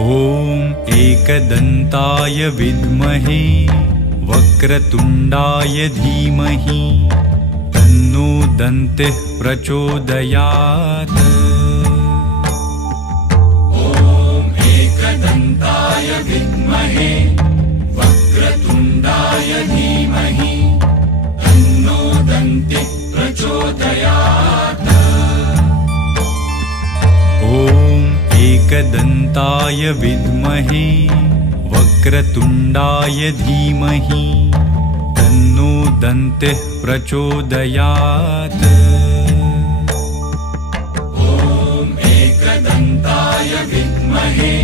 ॐ एकदन्ताय विद्महे वक्रतुण्डाय धीमहि तन्नो दन्तिः प्रचोदयात्। ॐ एकदन्ताय विद्महे वक्रतुण्डाय धीमहि तन्नो दन्तिः प्रचोदयात्। ॐ एकदन्ताय विद्महे वक्रतुण्डाय धीमहि तन्नो दन्तिः प्रचोदयात्। ॐ एकदन्ताय विद्महे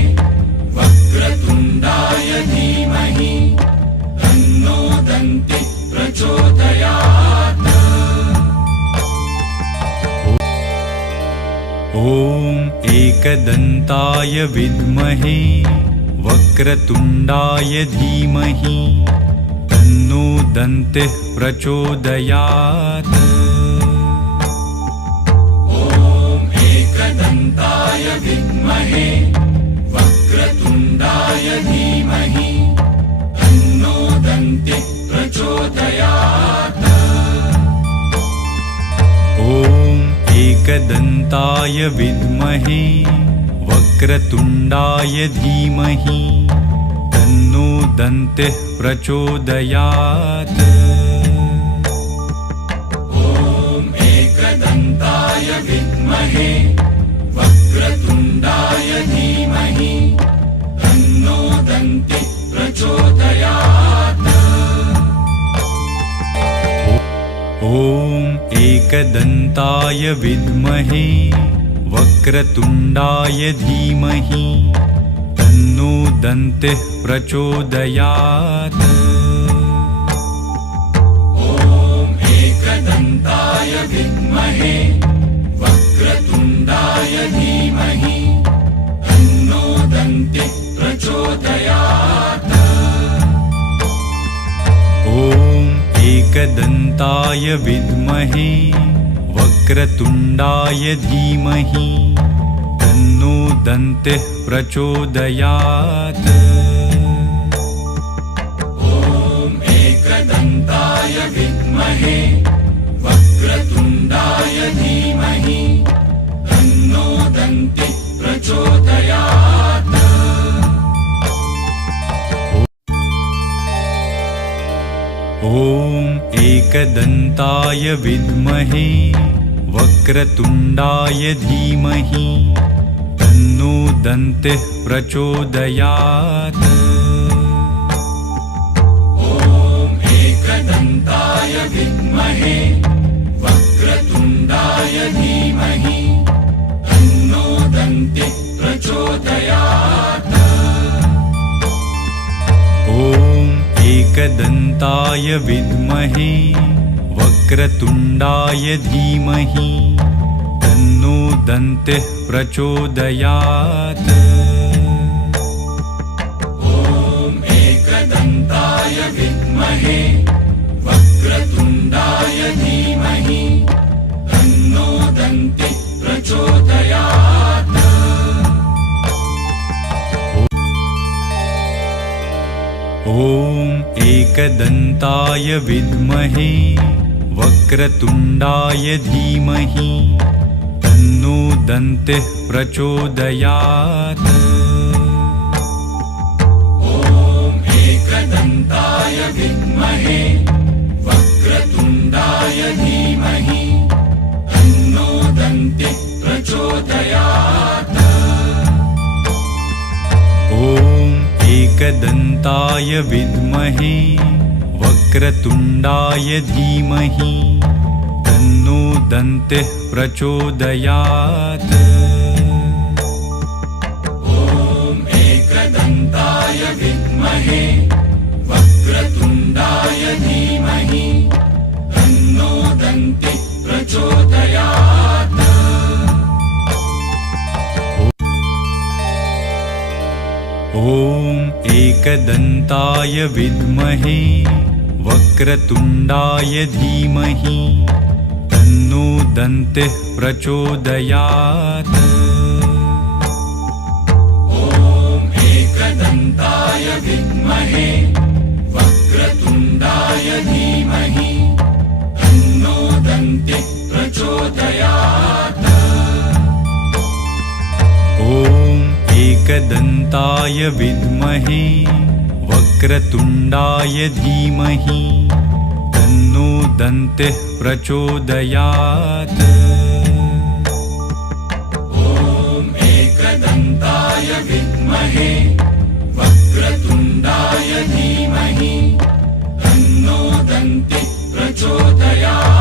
वक्रतुण्डाय धीमहि तन्नो दन्तिः प्रचोदयात्। ॐ एकदन्ताय विद्महे वक्रतुण्डाय धीमहि तन्नो दन्तिः प्रचोदयात्। ॐ एकदन्ताय विद्महे वक्रतुण्डाय धीमहि तन्नो दन्तिः प्रचोदयात्। ॐ एकदन्ताय विद्महे वक्रतुण्डाय धीमहि तन्नो दन्तिः प्रचोदयात्। ॐ एकदन्ताय विद्महे वक्रतुण्डाय धीमहि तन्नो दन्तिः प्रचोदयात्। ॐ एकदन्ताय विद्महे वक्रतुण्डाय धीमहि तन्नो दन्तिः प्रचोदयात्। ॐ एकदन्ताय विद्महे वक्रतुण्डाय धीमहि तन्नो दन्तिः प्रचोदयात्। ॐ एकदन्ताय विद्महे वक्रतुण्डाय धीमहि तन्नो दन्तिः प्रचोदयात्। ॐ एकदन्ताय विद्महे वक्रतुण्डाय धीमहि तन्नो दन्तिः प्रचोदयात्। ॐ एकदन्ताय विद्महे वक्रतुण्डाय धीमहि तन्नो दन्तिः प्रचोदयात्। ॐ एकदन्ताय विद्महे वक्रतुण्डाय धीमहि तन्नो दन्तिः प्रचोदयात्। ॐ एकदन्ताय विद्महे वक्रतुण्डाय धीमहि तन्नो दन्तिः प्रचोदयात्। ॐ एकदन्ताय विद्महे वक्रतुण्डाय धीमहि तन्नो दन्तिः प्रचोदयात्। ॐ एकदन्ताय विद्महे वक्रतुण्डाय धीमहि तन्नो दन्तिः प्रचोदयात्। ॐ एकदन्ताय विद्महे वक्रतुण्डाय धीमहि तन्नो दन्तिः प्रचोदयात्। ॐ एकदन्ताय विद्महे वक्रतुण्डाय धीमहि तन्नो दन्तिः प्रचोदयात्। ॐ एकदन्ताय विद्महे वक्रतुण्डाय धीमहि तन्नो दन्तिः प्रचोदयात्। ॐ एकदन्ताय विद्महे वक्रतुण्डाय धीमहि तन्नो दन्तिः प्रचोदयात्। ॐ दन्तिः प्रचोदयात्। ॐ एकदन्ताय विद्महे वक्रतुण्डाय धीमहि तन्नो दन्तिः प्रचोदयात्। ॐ एकदन्ताय विद्महे वक्रतुण्डाय धीमहि तन्नो दन्तिः प्रचोदयात्।